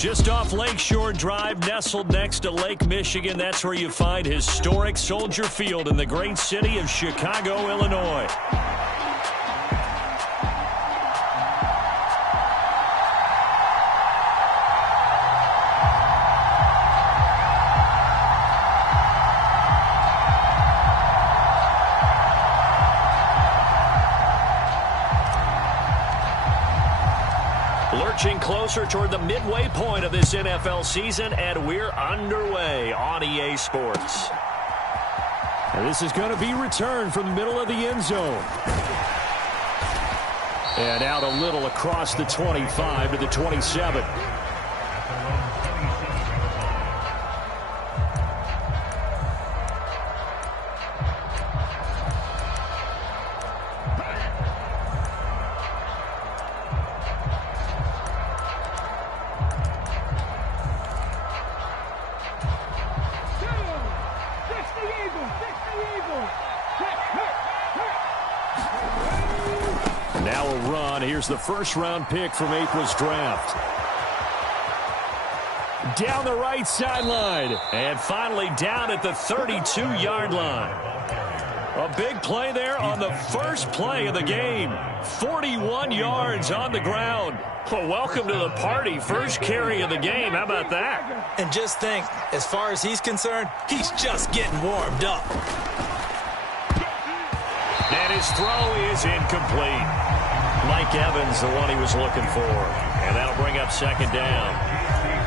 Just off Lakeshore Drive, nestled next to Lake Michigan, that's where you find historic Soldier Field in the great city of Chicago, Illinois. Lurching closer toward the midway point of this NFL season, and we're underway on EA Sports. And this is going to be returned from the middle of the end zone. And out a little across the 25 to the 27. Now a run. Here's the first-round pick from April's draft. Down the right sideline. And finally down at the 32-yard line. A big play there on the first play of the game. 41 yards on the ground. Well, welcome to the party. First carry of the game. How about that? And just think, as far as he's concerned, he's just getting warmed up. And his throw is incomplete. MIKEMINZ, the one he was looking for. And that'll bring up second down.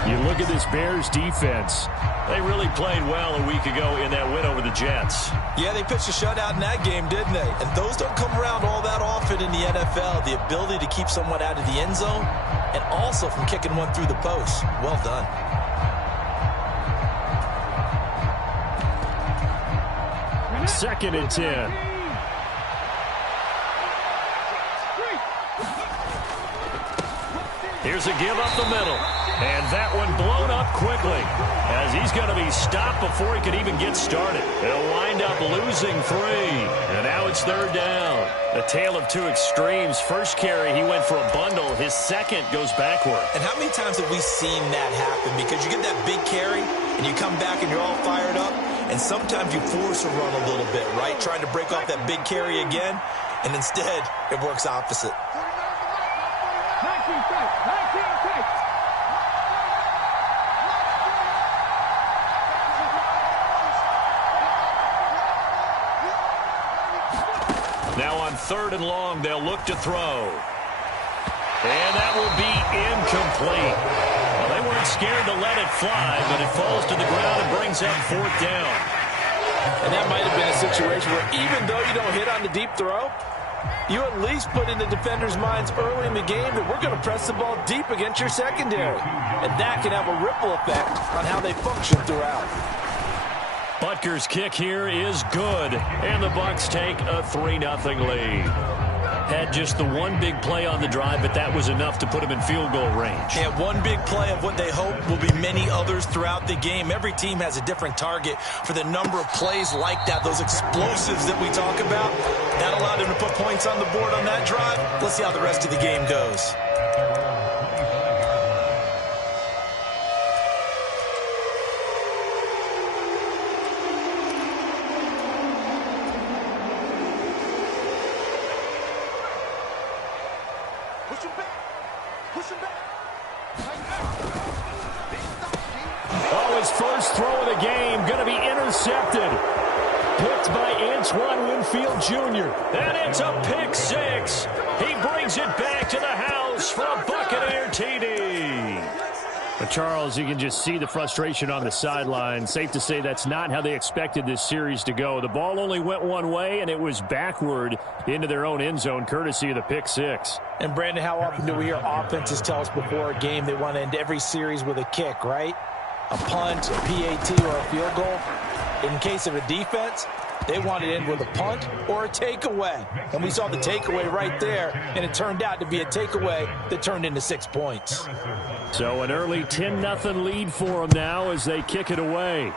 You look at this Bears defense. They really played well a week ago in that win over the Jets. Yeah, they pitched a shutout in that game, didn't they? And those don't come around all that often in the NFL. The ability to keep someone out of the end zone and also from kicking one through the post. Well done. Second and 10. Here's a give up the middle. And that one blown up quickly as he's going to be stopped before he could even get started. They'll wind up losing 3. And now it's third down. A tale of two extremes. First carry, he went for a bundle. His second goes backward. And how many times have we seen that happen? Because you get that big carry, and you come back and you're all fired up, and sometimes you force a run a little bit, right? Trying to break off that big carry again, and instead it works opposite. Now on third and long, they'll look to throw. And that will be incomplete. Well, they weren't scared to let it fly, but it falls to the ground and brings up fourth down. And that might have been a situation where even though you don't hit on the deep throw, you at least put in the defenders' minds early in the game that we're going to press the ball deep against your secondary. And that can have a ripple effect on how they function throughout. Butker's kick here is good, and the Bucs take a 3-0 lead. Had just the one big play on the drive, but that was enough to put him in field goal range. Yeah, one big play of what they hope will be many others throughout the game. Every team has a different target for the number of plays like that, those explosives that we talk about. That allowed them to put points on the board on that drive. Let's see how the rest of the game goes. Oh, his first throw of the game going to be intercepted. Picked by Antoine Winfield Jr. And it's a pick six. He brings it back to the house for a Buccaneer TD. But Charles, you can just see the frustration on the sideline. Safe to say that's not how they expected this series to go. The ball only went one way, and it was backward into their own end zone, courtesy of the pick six. And, Brandon, how often do we hear offenses tell us before a game they want to end every series with a kick, right? A punt, a PAT, or a field goal. In case of a defense, they want to end with a punt or a takeaway. And we saw the takeaway right there, and it turned out to be a takeaway that turned into 6 points. So an early 10-0 lead for them now as they kick it away.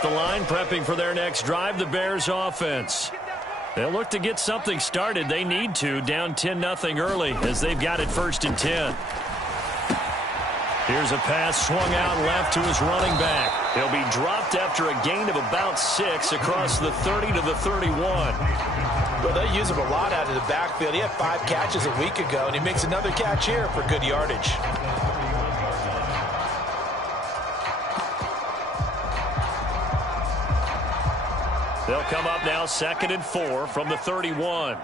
at the line, prepping for their next drive, the Bears offense. They'll look to get something started. They need to, down 10-0 early as they've got it 1st and 10. Here's a pass swung out left to his running back. He'll be dropped after a gain of about 6 across the 30 to the 31. Well, they use him a lot out of the backfield. He had 5 catches a week ago, and he makes another catch here for good yardage. They'll come up now 2nd and 4 from the 31.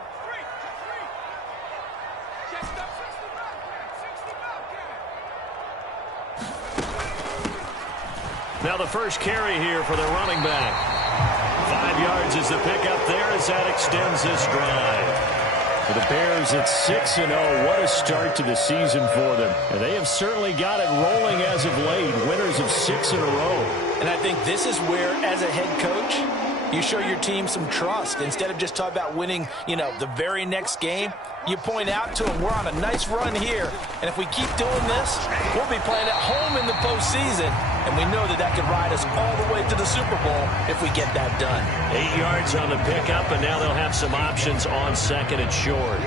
Now the first carry here for their running back. 5 yards is the pickup there as that extends this drive. For the Bears, it's 6-0. What a start to the season for them. And they have certainly got it rolling as of late. Winners of 6 in a row. And I think this is where, as a head coach, you show your team some trust. Instead of just talking about winning, the very next game, you point out to them, we're on a nice run here. And if we keep doing this, we'll be playing at home in the postseason. And we know that could ride us all the way to the Super Bowl if we get that done. 8 yards on the pickup, and now they'll have some options on 2nd and short.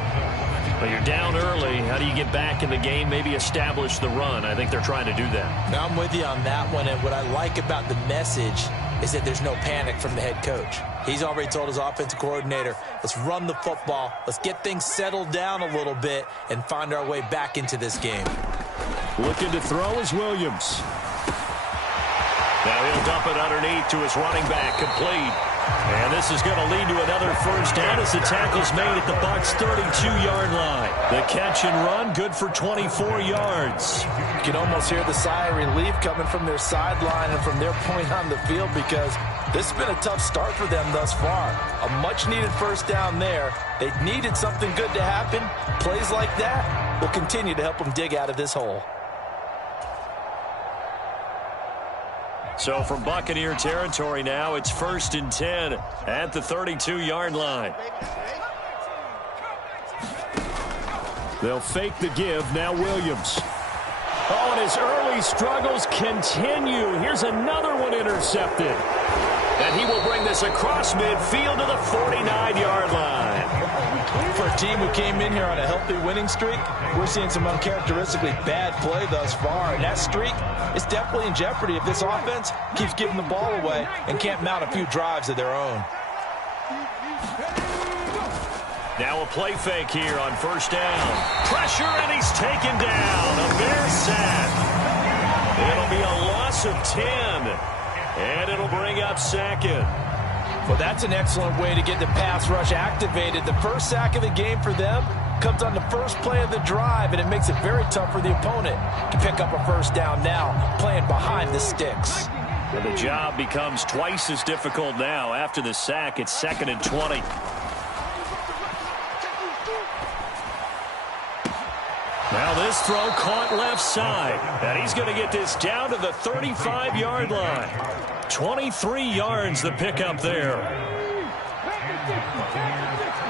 But you're down early. How do you get back in the game, maybe establish the run? I think they're trying to do that. Now I'm with you on that one, and what I like about the message is that there's no panic from the head coach. He's already told his offensive coordinator, let's run the football, let's get things settled down a little bit and find our way back into this game. Looking to throw is Williams. Now he'll dump it underneath to his running back, complete. And this is going to lead to another first down as the tackle's made at the Bucs' 32-yard line. The catch and run, good for 24 yards. You can almost hear the sigh of relief coming from their sideline and from their point on the field because this has been a tough start for them thus far. A much-needed first down there. They needed something good to happen. Plays like that will continue to help them dig out of this hole. So from Buccaneer territory now, it's 1st and 10 at the 32-yard line. They'll fake the give. Now Williams. Oh, and his early struggles continue. Here's another one intercepted. And he will bring this across midfield to the 49-yard line. For a team who came in here on a healthy winning streak, we're seeing some uncharacteristically bad play thus far. And that streak is definitely in jeopardy if this offense keeps giving the ball away and can't mount a few drives of their own. Now a play fake here on first down. Pressure, and he's taken down. A Bear sack. It'll be a loss of 10. And it'll bring up 2nd. Well, that's an excellent way to get the pass rush activated. The first sack of the game for them comes on the first play of the drive, and it makes it very tough for the opponent to pick up a first down now, playing behind the sticks. And the job becomes twice as difficult now. After the sack, it's 2nd and 20. Now this throw caught left side. And he's going to get this down to the 35-yard line. 23 yards the pickup there.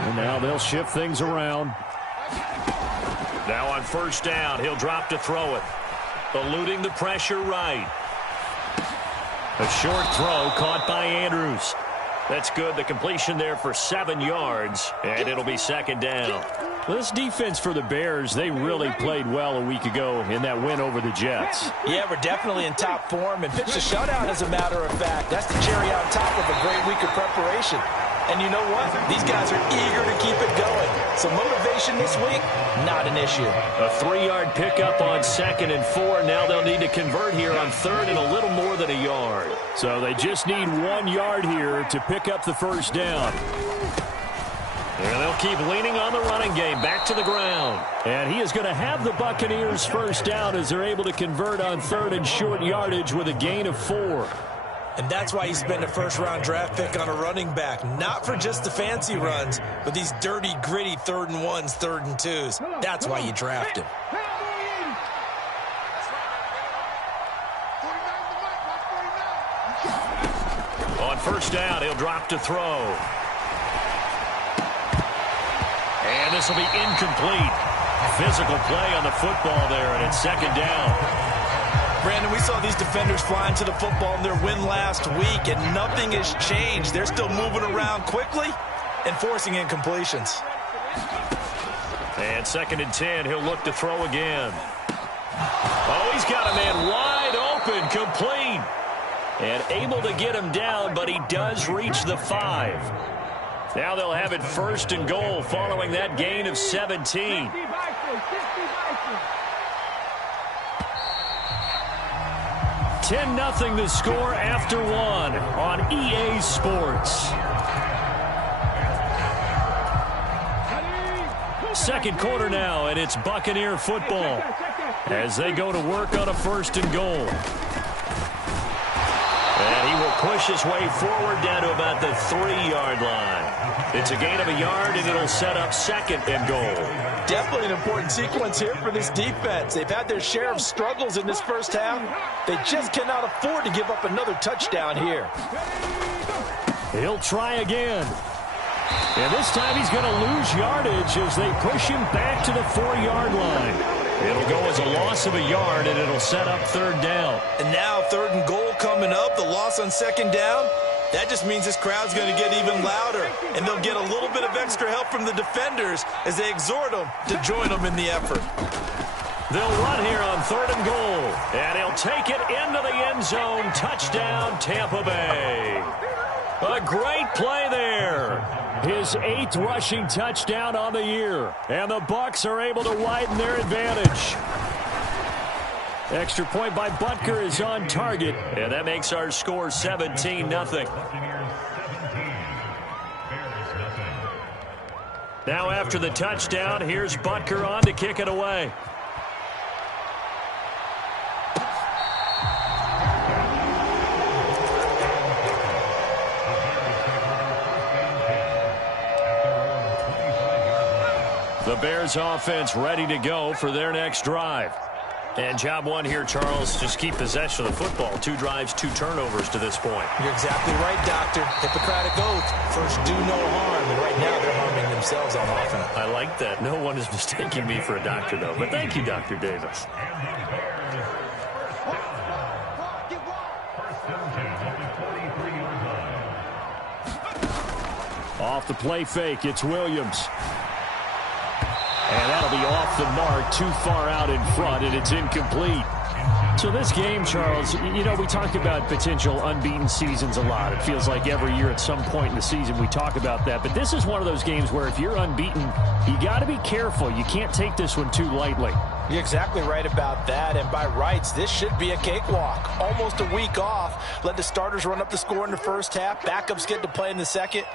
And now they'll shift things around. Now on first down, he'll drop to throw it. Eluding the pressure right. A short throw caught by Andrews. That's good. The completion there for 7 yards. And it'll be 2nd down. This defense for the Bears, they really played well a week ago in that win over the Jets. Yeah, we're definitely in top form and pitched a shutout, as a matter of fact. That's the cherry on top of a great week of preparation. And you know what? These guys are eager to keep it going. So motivation this week, not an issue. A 3-yard pickup on 2nd and 4. Now they'll need to convert here on 3rd and a little more than a yard. So they just need 1 yard here to pick up the first down. And they'll keep leaning on the running game, back to the ground. And he is going to have the Buccaneers first down as they're able to convert on 3rd and short yardage with a gain of 4. And that's why you spend a first-round draft pick on a running back. Not for just the fancy runs, but these dirty, gritty 3rd and 1s, 3rd and 2s. That's why you draft him. On first down, he'll drop to throw. And this will be incomplete. Physical play on the football there, and it's 2nd down. Brandon, we saw these defenders flying to the football in their win last week, and nothing has changed. They're still moving around quickly and forcing incompletions. And 2nd and 10, he'll look to throw again. Oh, he's got a man wide open, complete. And able to get him down, but he does reach the 5. Now they'll have it 1st and goal following that gain of 17. (10-0) the score after 1 on EA Sports. Second quarter now, and it's Buccaneer football as they go to work on a 1st and goal. And he will push his way forward down to about the 3-yard line. It's a gain of a yard, and it'll set up 2nd and goal. Definitely an important sequence here for this defense. They've had their share of struggles in this first half. They just cannot afford to give up another touchdown here. He'll try again. And this time he's going to lose yardage as they push him back to the 4-yard line. It'll go as a loss of a yard, and it'll set up 3rd down. And now 3rd and goal coming up, the loss on 2nd down. That just means this crowd's going to get even louder, and they'll get a little bit of extra help from the defenders as they exhort them to join them in the effort. They'll run here on 3rd and goal, and he'll take it into the end zone. Touchdown, Tampa Bay. A great play there. His 8th rushing touchdown on the year, and the Bucs are able to widen their advantage. Extra point by Butker is on target, and that makes our score 17-0. Now after the touchdown, here's Butker on to kick it away. The Bears offense ready to go for their next drive. And job 1 here, Charles, just keep possession of the football. 2 drives, 2 turnovers to this point. You're exactly right, Doctor. Hippocratic oath. First, do no harm. And right now, they're harming themselves on offense. I like that. No one is mistaking me for a doctor, though. But thank you, Dr. Davis. Off the play fake, it's Williams. And that'll be off the mark, too far out in front, and it's incomplete. So this game, Charles, you know, we talk about potential unbeaten seasons a lot. It feels like every year at some point in the season we talk about that. But this is one of those games where if you're unbeaten, you got to be careful. You can't take this one too lightly. You're exactly right about that, and by rights, this should be a cakewalk. Almost a week off. Let the starters run up the score in the first half. Backups get to play in the second.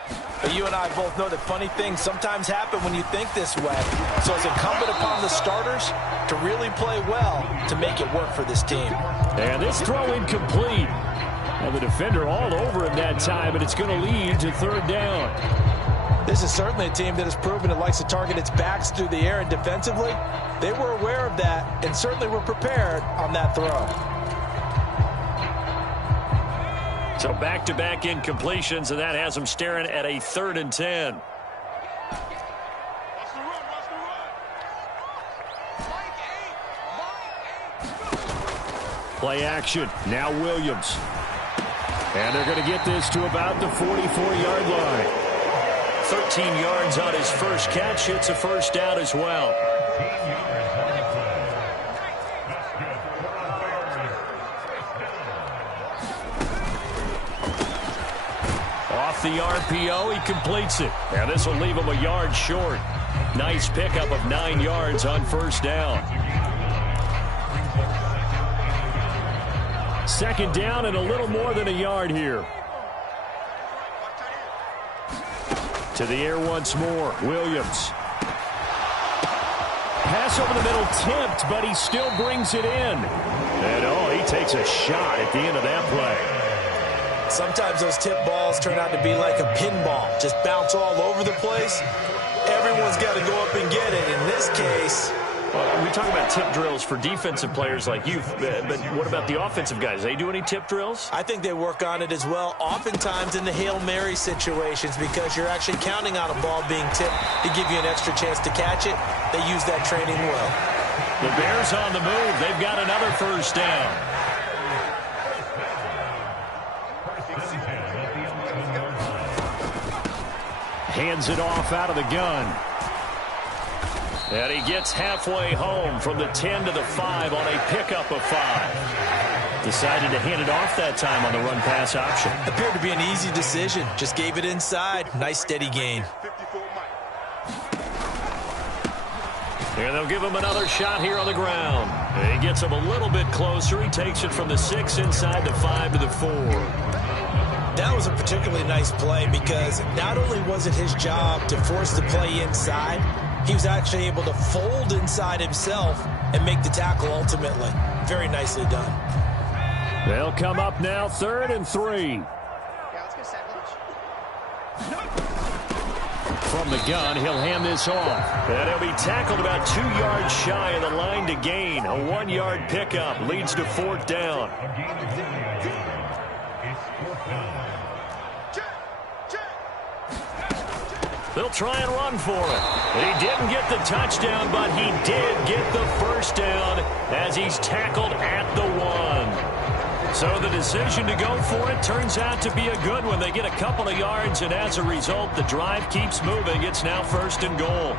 But you and I both know that funny things sometimes happen when you think this way. So it's incumbent upon the starters to really play well to make it work for this team. And this throw incomplete. And the defender all over him that time, and it's going to lead to 3rd down. This is certainly a team that has proven it likes to target its backs through the air and defensively. They were aware of that and certainly were prepared on that throw. So back-to-back incompletions, and that has them staring at a 3rd and 10. Play action. Now Williams. And they're going to get this to about the 44-yard line. 13 yards on his first catch. It's a 1st down as well. Off the RPO, he completes it. And this will leave him a yard short. Nice pickup of 9 yards on 1st down. 2nd down and a little more than a yard here. To the air once more. Williams. Pass over the middle tipped, but he still brings it in. And, oh, he takes a shot at the end of that play. Sometimes those tip balls turn out to be like a pinball. Just bounce all over the place. Everyone's got to go up and get it. In this case... Well, we talk about tip drills for defensive players like you, but what about the offensive guys? They do any tip drills? I think they work on it as well, oftentimes in the Hail Mary situations, because you're actually counting on a ball being tipped to give you an extra chance to catch it. They use that training well. The Bears on the move. They've got another first down. Hands it off out of the gun. And he gets halfway home from the 10 to the 5 on a pickup of 5. Decided to hand it off that time on the run-pass option. Appeared to be an easy decision. Just gave it inside. Nice steady gain. And they'll give him another shot here on the ground. And he gets him a little bit closer. He takes it from the 6 inside the 5 to the 4. That was a particularly nice play because not only was it his job to force the play inside, he was actually able to fold inside himself and make the tackle ultimately. Very nicely done. They'll come up now 3rd and 3. From the gun, he'll hand this off. And he'll be tackled about 2 yards shy of the line to gain. A 1-yard pickup leads to 4th down. They'll try and run for it. He didn't get the touchdown, but he did get the first down as he's tackled at the 1. So the decision to go for it turns out to be a good one. They get a couple of yards, and as a result, the drive keeps moving. It's now 1st and goal.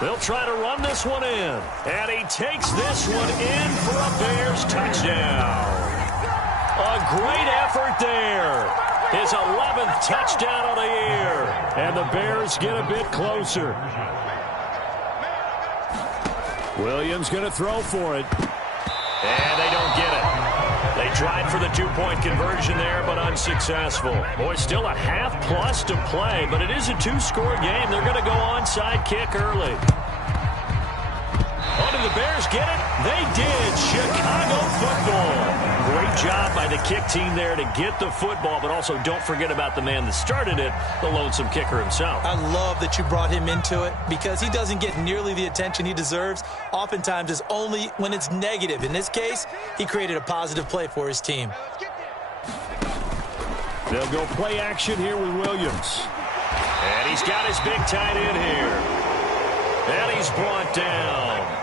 They'll try to run this one in. And he takes this one in for a Bears touchdown. A great effort there. His 11th touchdown of the year. And the Bears get a bit closer. Williams going to throw for it. And they don't get it. They tried for the 2-point conversion there, but unsuccessful. Boy, still a half-plus to play, but it is a 2-score game. They're going to go onside kick early. Oh, did the Bears get it? They did. Chicago football. Great job by the kick team there to get the football, but also don't forget about the man that started it, the lonesome kicker himself. I love that you brought him into it because he doesn't get nearly the attention he deserves. Oftentimes it's only when it's negative. In this case, he created a positive play for his team. They'll go play action here with Williams. And he's got his big tight end here. And he's brought down.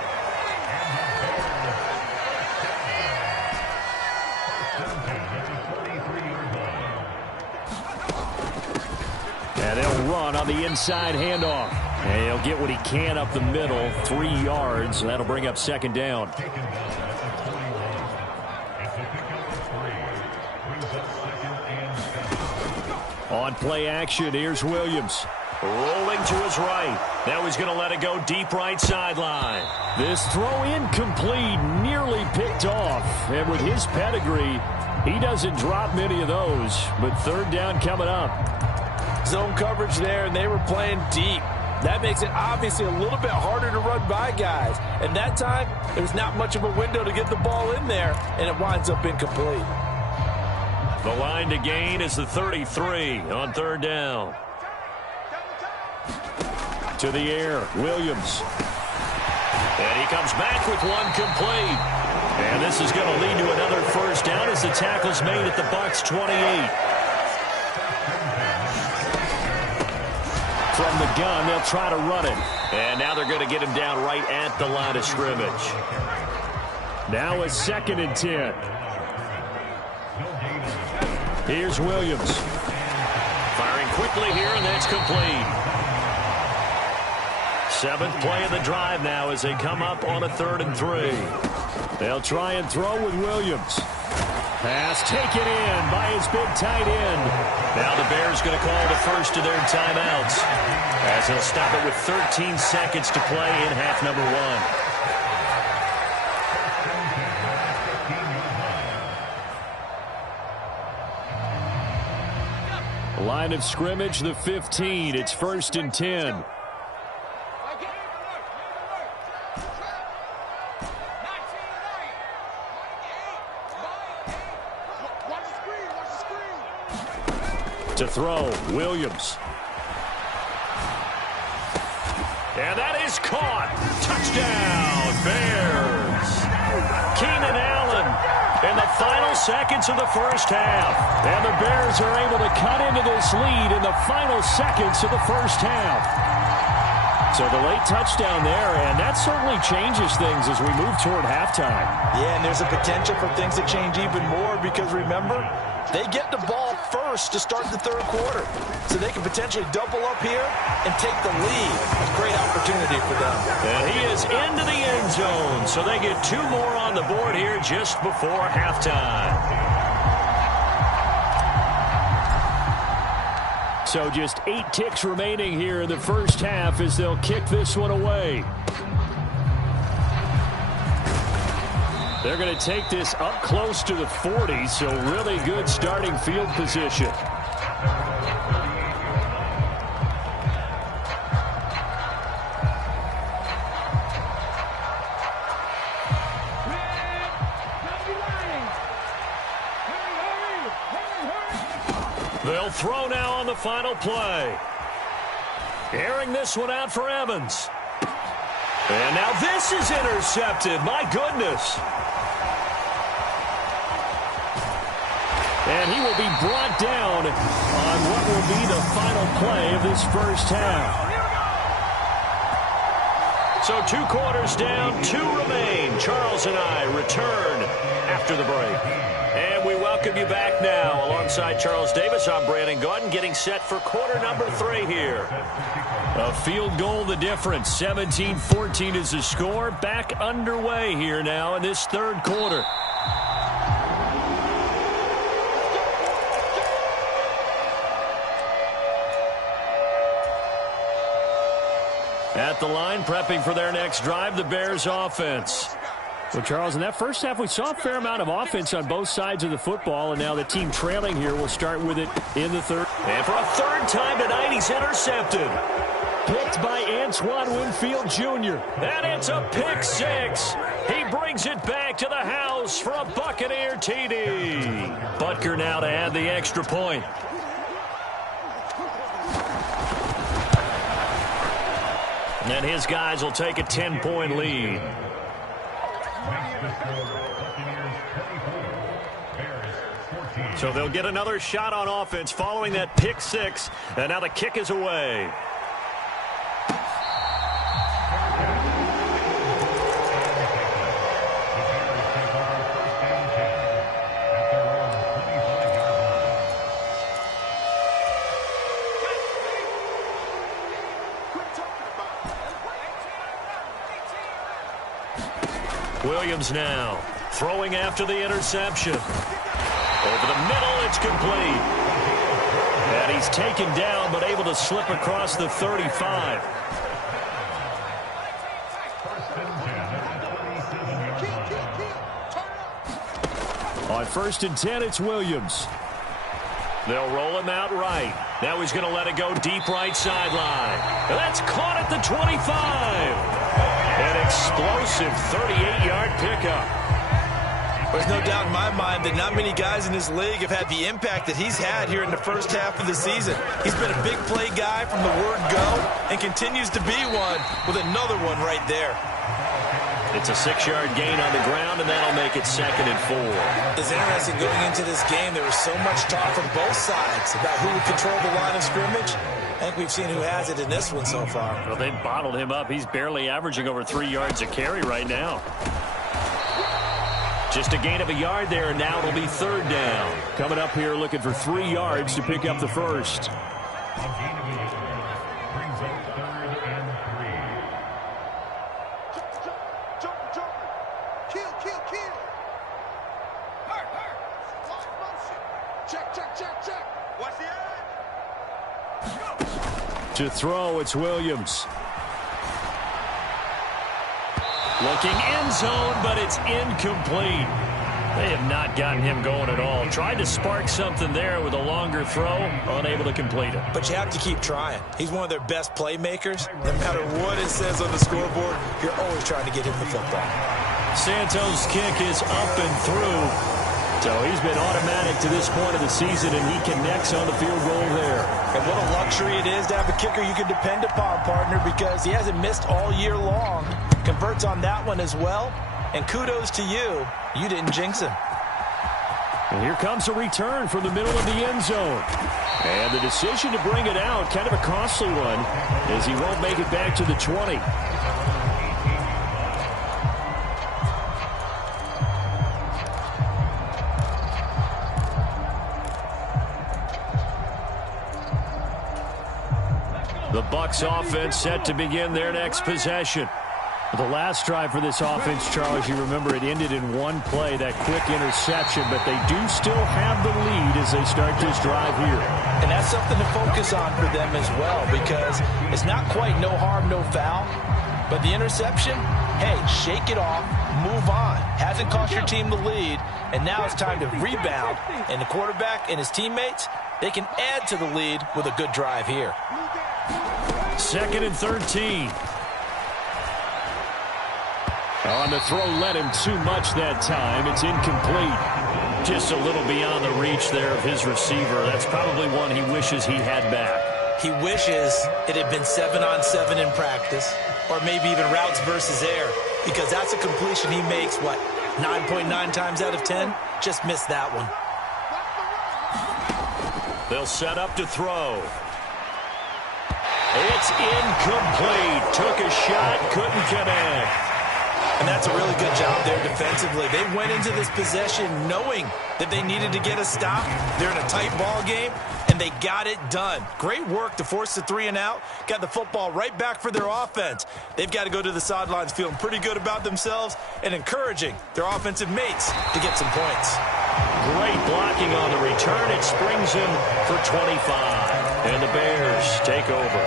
And they'll run on the inside handoff. And he'll get what he can up the middle, 3 yards. That'll bring up 2nd down. On play action, here's Williams. Rolling to his right. Now he's going to let it go deep right sideline. This throw incomplete, nearly picked off. And with his pedigree, he doesn't drop many of those. But 3rd down coming up. Zone coverage there, and they were playing deep. That makes it obviously a little bit harder to run by guys. And that time, there's not much of a window to get the ball in there, and it winds up incomplete. The line to gain is the 33 on 3rd down. To the air, Williams. And he comes back with one complete. And this is going to lead to another first down as the tackle's made at the Bucs 28. From the gun, they'll try to run it. And now they're going to get him down right at the line of scrimmage. Now it's 2nd and 10. Here's Williams. Firing quickly here, and that's complete. 7th play of the drive now as they come up on a 3rd and 3. They'll try and throw with Williams. Pass taken in by his big tight end. Now the Bears going to call the first of their timeouts as they'll stop it with 13 seconds to play in half number 1. Line of scrimmage, the 15. It's 1st and 10. To throw, Williams. And And that is caught. Touchdown, Bears. Keenan Allen in the final seconds of the first half. And the Bears are able to cut into this lead in the final seconds of the first half. So the late touchdown there, and that certainly changes things as we move toward halftime. Yeah, and there's a potential for things to change even more because, remember, they get the ball first to start the third quarter. So they can potentially double up here and take the lead. A great opportunity for them. And he is into the end zone, so they get 2 more on the board here just before halftime. So just 8 ticks remaining here in the first half as they'll kick this one away. They're going to take this up close to the 40, so really good starting field position. They'll throw now on the final play. Airing this one out for Evans. And now this is intercepted. My goodness. And he will be brought down on what will be the final play of this first half. So 2 quarters down, 2 remain. Charles and I return after the break. And we welcome you back now. Alongside Charles Davis, I'm Brandon Gaudin, getting set for quarter number 3 here. A field goal the difference. 17-14 is the score. Back underway here now in this third quarter. At the line, prepping for their next drive, the Bears offense. Well, Charles, in that first half, we saw a fair amount of offense on both sides of the football, and now the team trailing here will start with it in the third. And for a third time tonight, he's intercepted. Picked by Antoine Winfield Jr. And it's a pick 6. He brings it back to the house for a Buccaneer TD. Butker now to add the extra point. And his guys will take a 10-point lead. So they'll get another shot on offense following that pick 6. And now the kick is away. Williams now throwing after the interception. Over the middle, it's complete. And he's taken down, but able to slip across the 35. On 1st and 10, it's Williams. They'll roll him out right. Now he's going to let it go deep right sideline. That's caught at the 25. An explosive 38-yard pickup. There's no doubt in my mind that not many guys in this league have had the impact that he's had here in the first half of the season. He's been a big play guy from the word go and continues to be one with another one right there. It's a 6-yard gain on the ground, and that'll make it 2nd and 4. It's interesting going into this game. There was so much talk from both sides about who would control the line of scrimmage. I think we've seen who has it in this one so far. Well, they bottled him up. He's barely averaging over 3 yards a carry right now. Just a gain of a yard there, and now it'll be 3rd down. Coming up here looking for 3 yards to pick up the first. To throw, it's Williams. Looking end zone, but it's incomplete. They have not gotten him going at all. Tried to spark something there with a longer throw, unable to complete it. But you have to keep trying. He's one of their best playmakers. No matter what it says on the scoreboard, you're always trying to get him the football. Santos' kick is up and through. So he's been automatic to this point of the season, and he connects on the field goal there. And what a luxury it is to have a kicker you can depend upon, partner, because he hasn't missed all year long. Converts on that one as well. And kudos to you. You didn't jinx him. And here comes a return from the middle of the end zone. And the decision to bring it out, kind of a costly one, as he won't make it back to the 20. The Bucs offense set to begin their next possession. The last drive for this offense, Charles, you remember it ended in one play, that quick interception, but they do still have the lead as they start this drive here. And that's something to focus on for them as well, because it's not quite no harm, no foul, but the interception, hey, shake it off, move on. Hasn't cost your team the lead, and now it's time to rebound, and the quarterback and his teammates, they can add to the lead with a good drive here. 2nd and 13. On the throw, led him too much that time. It's incomplete. Just a little beyond the reach there of his receiver. That's probably one he wishes he had back. He wishes it had been 7-on-7 in practice, or maybe even routes versus air, because that's a completion he makes, 9.9 times out of 10? Just missed that one. They'll set up to throw. It's incomplete. Took a shot, couldn't connect. And that's a really good job there defensively. They went into this possession knowing that they needed to get a stop. They're in a tight ball game, and they got it done. Great work to force the 3 and out. Got the football right back for their offense. They've got to go to the sidelines feeling pretty good about themselves and encouraging their offensive mates to get some points. Great blocking on the return. It springs him for 25. And the Bears take over.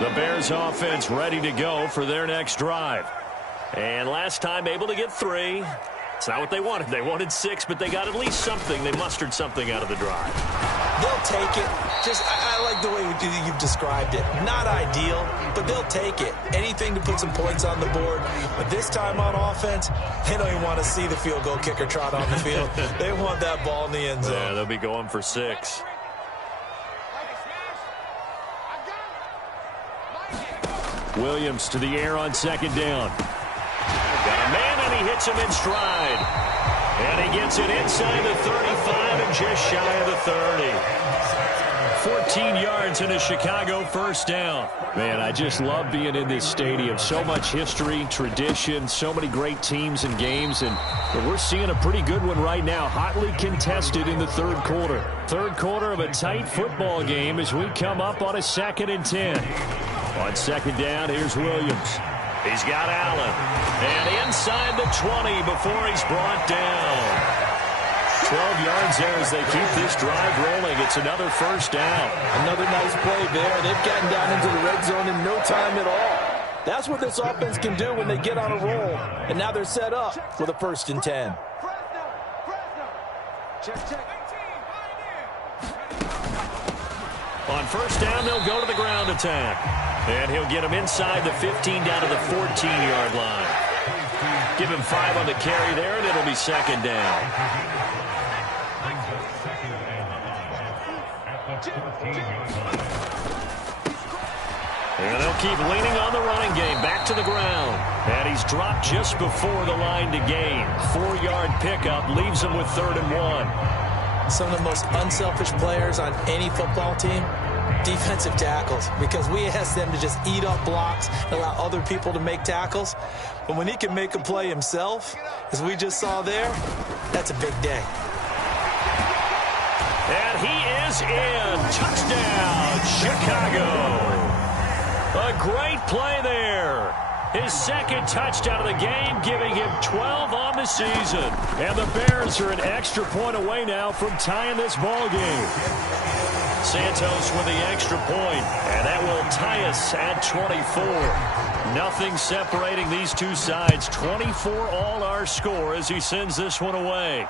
The Bears offense ready to go for their next drive. And last time able to get 3. It's not what they wanted. They wanted 6, but they got at least something. They mustered something out of the drive. They'll take it. I like the way you've described it. Not ideal, but they'll take it. Anything to put some points on the board. But this time on offense, they don't even want to see the field goal kicker trot on the field. They want that ball in the end zone. Yeah, they'll be going for 6. Williams to the air on 2nd down. Got a man, and he hits him in stride. And he gets it inside the 35 and just shy of the 30. 14 yards and a Chicago first down. Man, I just love being in this stadium. So much history, tradition, so many great teams and games, and we're seeing a pretty good one right now. Hotly contested in the 3rd quarter. 3rd quarter of a tight football game as we come up on a 2nd and 10. On 2nd down, here's Williams. He's got Allen. And inside the 20 before he's brought down. 12 yards there as they keep this drive rolling. It's another first down. Another nice play there. They've gotten down into the red zone in no time at all. That's what this offense can do when they get on a roll. And now they're set up with a 1st and 10. On first down, they'll go to the ground attack. And he'll get him inside the 15 down to the 14-yard line. Give him 5 on the carry there, and it'll be 2nd down. And they'll keep leaning on the running game. Back to the ground. And he's dropped just before the line to gain. 4-yard pickup leaves him with 3rd and 1. Some of the most unselfish players on any football team, defensive tackles, because we ask them to just eat up blocks and allow other people to make tackles. But when he can make a play himself, as we just saw there, that's a big day. And he is in. Touchdown, Chicago. A great play there. His 2nd touchdown of the game, giving him 12 on the season. And the Bears are an extra point away now from tying this ball game. Santos with the extra point, and that will tie us at 24. Nothing separating these two sides. 24 all our score as he sends this one away.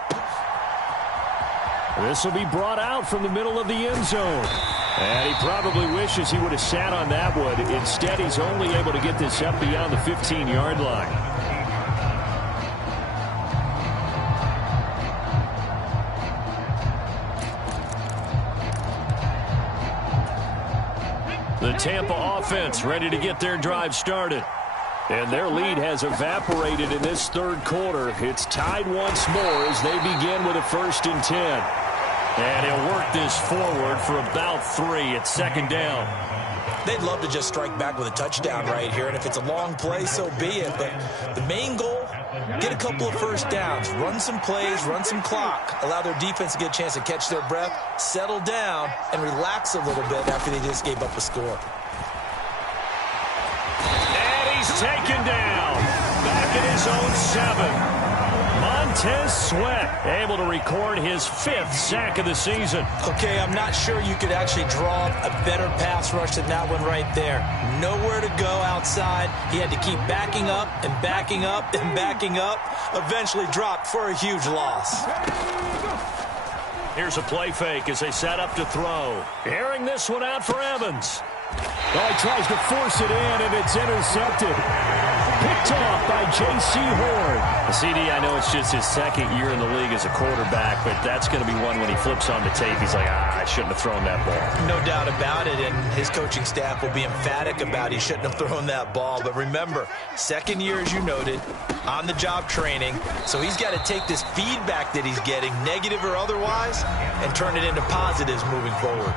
This will be brought out from the middle of the end zone. And he probably wishes he would have sat on that one. Instead, he's only able to get this up beyond the 15-yard line. The Tampa offense ready to get their drive started. And their lead has evaporated in this third quarter. It's tied once more as they begin with a 1st and 10. And he'll work this forward for about 3. It's 2nd down. They'd love to just strike back with a touchdown right here. And if it's a long play, so be it. But the main goal, get a couple of 1st downs. Run some plays, run some clock. Allow their defense to get a chance to catch their breath, settle down, and relax a little bit after they just gave up a score. Taken down back at his own 7. Montez Sweat able to record his 5th sack of the season. Okay, I'm not sure you could actually draw a better pass rush than that one right there. Nowhere to go outside. He had to keep backing up and backing up and backing up. Eventually dropped for a huge loss. Here's a play fake as they set up to throw. Airing this one out for Evans. Oh, he tries to force it in, and it's intercepted. Picked off by J.C. Horn. CD, I know it's just his 2nd year in the league as a quarterback, but that's going to be one when he flips on the tape. He's like, I shouldn't have thrown that ball. No doubt about it, and his coaching staff will be emphatic about he shouldn't have thrown that ball. But remember, 2nd year, as you noted, on-the-job training. So he's got to take this feedback that he's getting, negative or otherwise, and turn it into positives moving forward.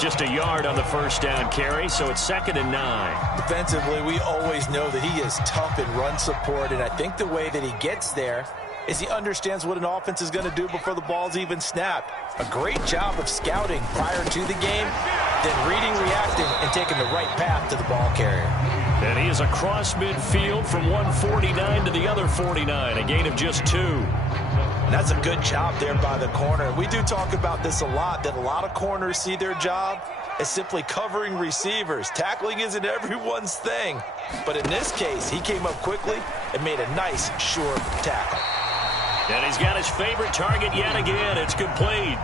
Just a yard on the 1st down carry, so it's 2nd and 9. Defensively, we always know that he is tough in run support, and I think the way that he gets there is he understands what an offense is going to do before the ball's even snapped. A great job of scouting prior to the game, then reading, reacting, and taking the right path to the ball carrier. And he is across midfield from 149 to the other 49, a gain of just 2. That's a good job there by the corner. We do talk about this a lot, that a lot of corners see their job as simply covering receivers. Tackling isn't everyone's thing. But in this case, he came up quickly and made a nice, sure tackle. And he's got his favorite target yet again. It's complete.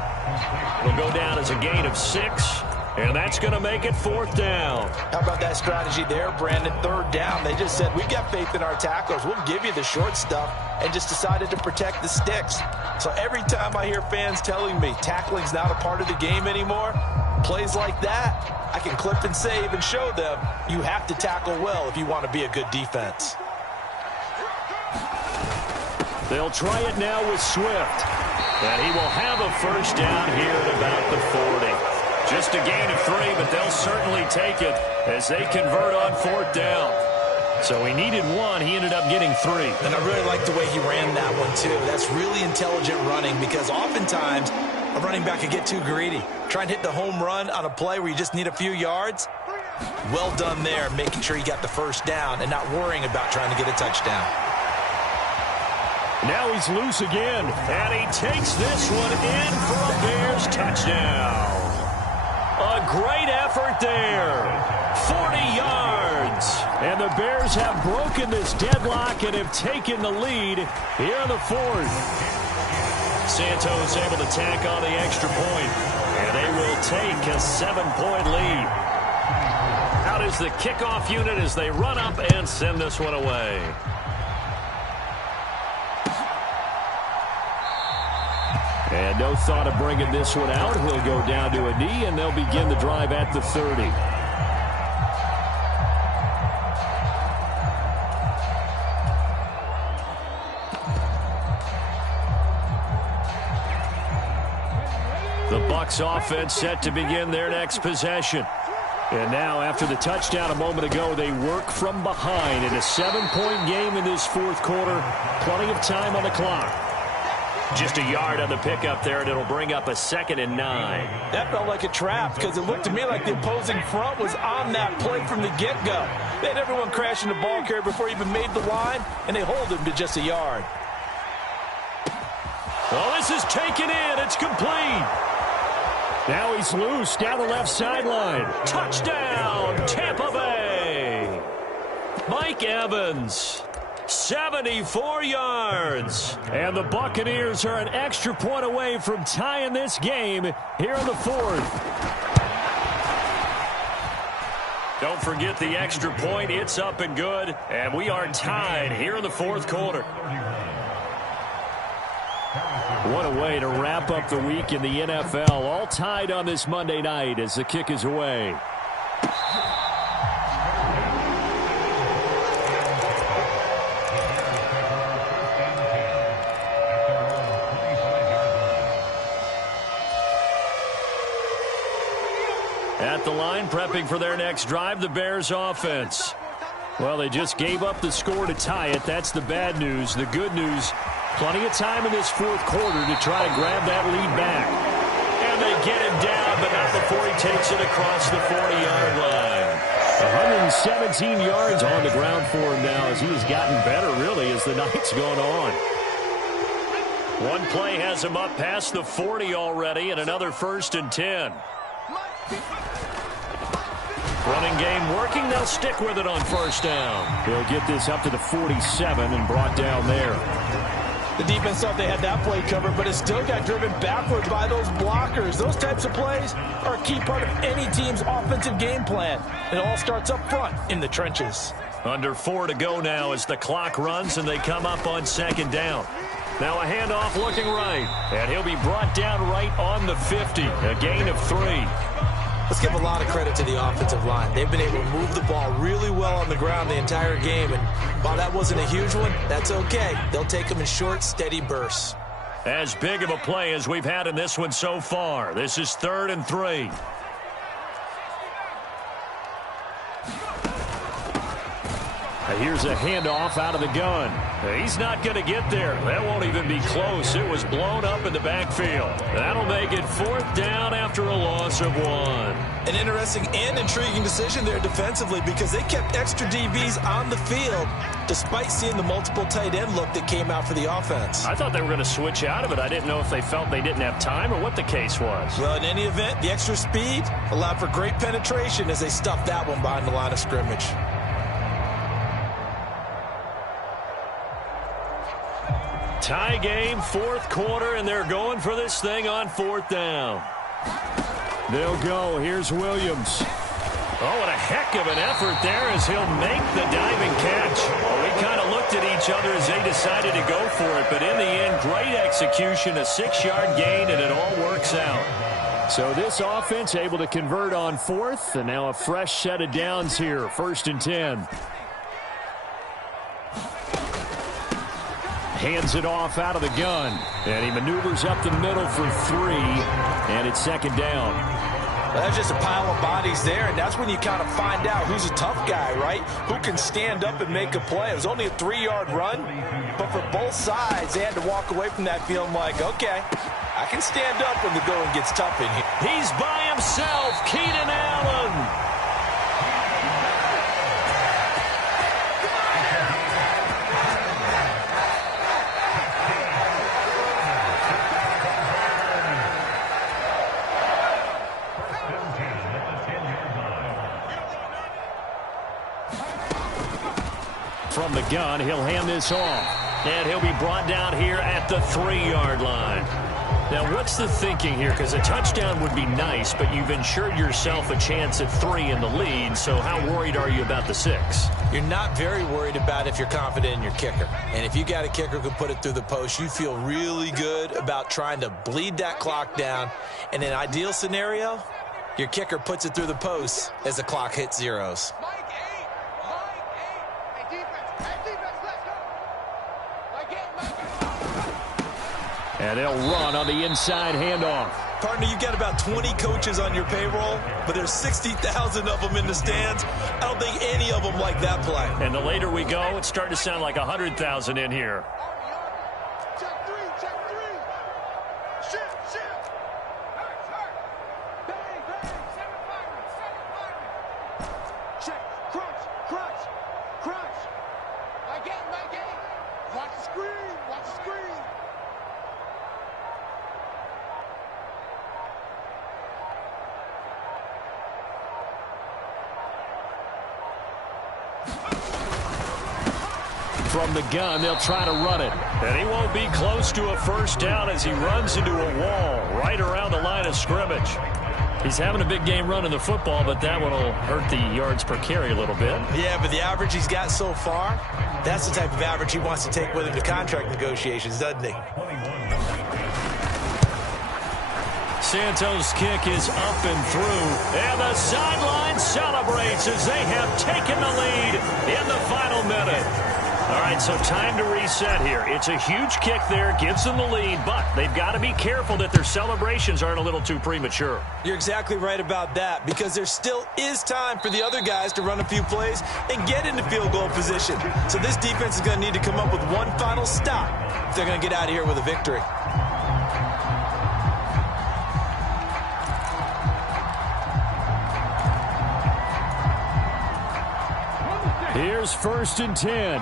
It'll go down as a gain of 6. And that's going to make it 4th down. How about that strategy there, Brandon? 3rd down. They just said, we've got faith in our tacklers. We'll give you the short stuff, and just decided to protect the sticks. So every time I hear fans telling me tackling's not a part of the game anymore, plays like that, I can clip and save and show them you have to tackle well if you want to be a good defense. They'll try it now with Swift. And he will have a 1st down here at about the 40. Just a gain of 3, but they'll certainly take it as they convert on 4th down. So he needed 1. He ended up getting 3. And I really like the way he ran that one, too. That's really intelligent running because oftentimes a running back can get too greedy. Try and hit the home run on a play where you just need a few yards. Well done there, making sure he got the 1st down and not worrying about trying to get a touchdown. Now he's loose again, and he takes this one in for a Bears touchdown. A great effort there. 40 yards. And the Bears have broken this deadlock and have taken the lead here in the 4th. Santos able to tack on the extra point, and they will take a 7-point lead. Out is the kickoff unit as they run up and send this one away. And no thought of bringing this one out. He'll go down to a knee, and they'll begin the drive at the 30. The Bucs offense set to begin their next possession. And now, after the touchdown a moment ago, they work from behind in a 7-point game in this 4th quarter. Plenty of time on the clock. Just a yard on the pickup there, and it'll bring up a 2nd and 9. That felt like a trap because it looked to me like the opposing front was on that play from the get-go. They had everyone crashing the ball carrier before he even made the line, and they hold him to just a yard. Oh, this is taken in. It's complete. Now he's loose down the left sideline. Touchdown, Tampa Bay. Mike Evans. 74 yards. And the Buccaneers are an extra point away from tying this game here in the 4th. Don't forget the extra point. It's up and good. And we are tied here in the fourth quarter. What a way to wrap up the week in the NFL. All tied on this Monday night as the kick is away. At the line, prepping for their next drive, the Bears offense. Well, they just gave up the score to tie it. That's the bad news. The good news, plenty of time in this fourth quarter to try to grab that lead back. And they get him down, but not before he takes it across the 40-yard line. 117 yards on the ground for him now as he has gotten better, really, as the night's gone on. One play has him up past the 40 already, and another 1st and 10. Running game working. They'll stick with it on 1st down. They'll get this up to the 47 and brought down there. The defense thought they had that play covered, but it still got driven backward by those blockers. Those types of plays are a key part of any team's offensive game plan. It all starts up front in the trenches. Under 4 to go now as the clock runs and they come up on 2nd down. Now a handoff looking right, and he'll be brought down right on the 50. A gain of 3. Let's give a lot of credit to the offensive line. They've been able to move the ball really well on the ground the entire game, and while that wasn't a huge one, that's okay. They'll take them in short, steady bursts. As big of a play as we've had in this one so far. This is 3rd and 3. Here's a handoff out of the gun. He's not going to get there. That won't even be close. It was blown up in the backfield. That'll make it 4th down after a loss of 1. An interesting and intriguing decision there defensively because they kept extra DBs on the field despite seeing the multiple tight end look that came out for the offense. I thought they were going to switch out of it. I didn't know if they felt they didn't have time or what the case was. Well, in any event, the extra speed allowed for great penetration as they stuffed that one behind the line of scrimmage. Tie game, 4th quarter, and they're going for this thing on 4th down. They'll go. Here's Williams. Oh, what a heck of an effort there as he'll make the diving catch. Well, we kind of looked at each other as they decided to go for it, but in the end, great execution, a 6-yard gain, and it all works out. So this offense able to convert on 4th, and now a fresh set of downs here, 1st and 10. Hands it off out of the gun. And he maneuvers up the middle for 3. And it's 2nd down. Well, that's just a pile of bodies there, and that's when you kind of find out who's a tough guy, right? Who can stand up and make a play. It was only a 3-yard run, but for both sides, they had to walk away from that feeling like, okay, I can stand up when the going gets tough in here. He's by himself, Keenan Allen. From the gun, he'll hand this off. And he'll be brought down here at the 3-yard line. Now, what's the thinking here? Because a touchdown would be nice, but you've ensured yourself a chance at 3 in the lead, so how worried are you about the 6? You're not very worried about if you're confident in your kicker. And if you got a kicker who can put it through the post, you feel really good about trying to bleed that clock down. In an ideal scenario, your kicker puts it through the post as the clock hits zeros. And they'll run on the inside handoff. Partner, you've got about 20 coaches on your payroll, but there's 60,000 of them in the stands. I don't think any of them like that play. And the later we go, it's starting to sound like 100,000 in here. From the gun, they'll try to run it. And he won't be close to a 1st down as he runs into a wall right around the line of scrimmage. He's having a big game running the football, but that one will hurt the yards per carry a little bit. Yeah, but the average he's got so far, that's the type of average he wants to take with him to contract negotiations, doesn't he? Santos' kick is up and through, and the sideline celebrates as they have taken the lead in the final minute. All right, so time to reset here. It's a huge kick there, gives them the lead, but they've got to be careful that their celebrations aren't a little too premature. You're exactly right about that, because there still is time for the other guys to run a few plays and get into field goal position. So this defense is going to need to come up with one final stop if they're going to get out of here with a victory. Here's 1st and 10.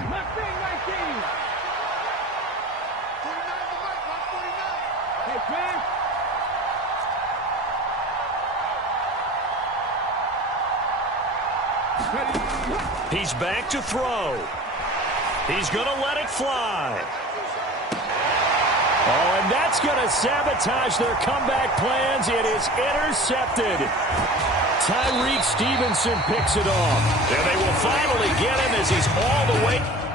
He's back to throw. He's going to let it fly. Oh, and that's going to sabotage their comeback plans. It is intercepted. Tyreek Stevenson picks it off. And they will finally get him as he's all the way.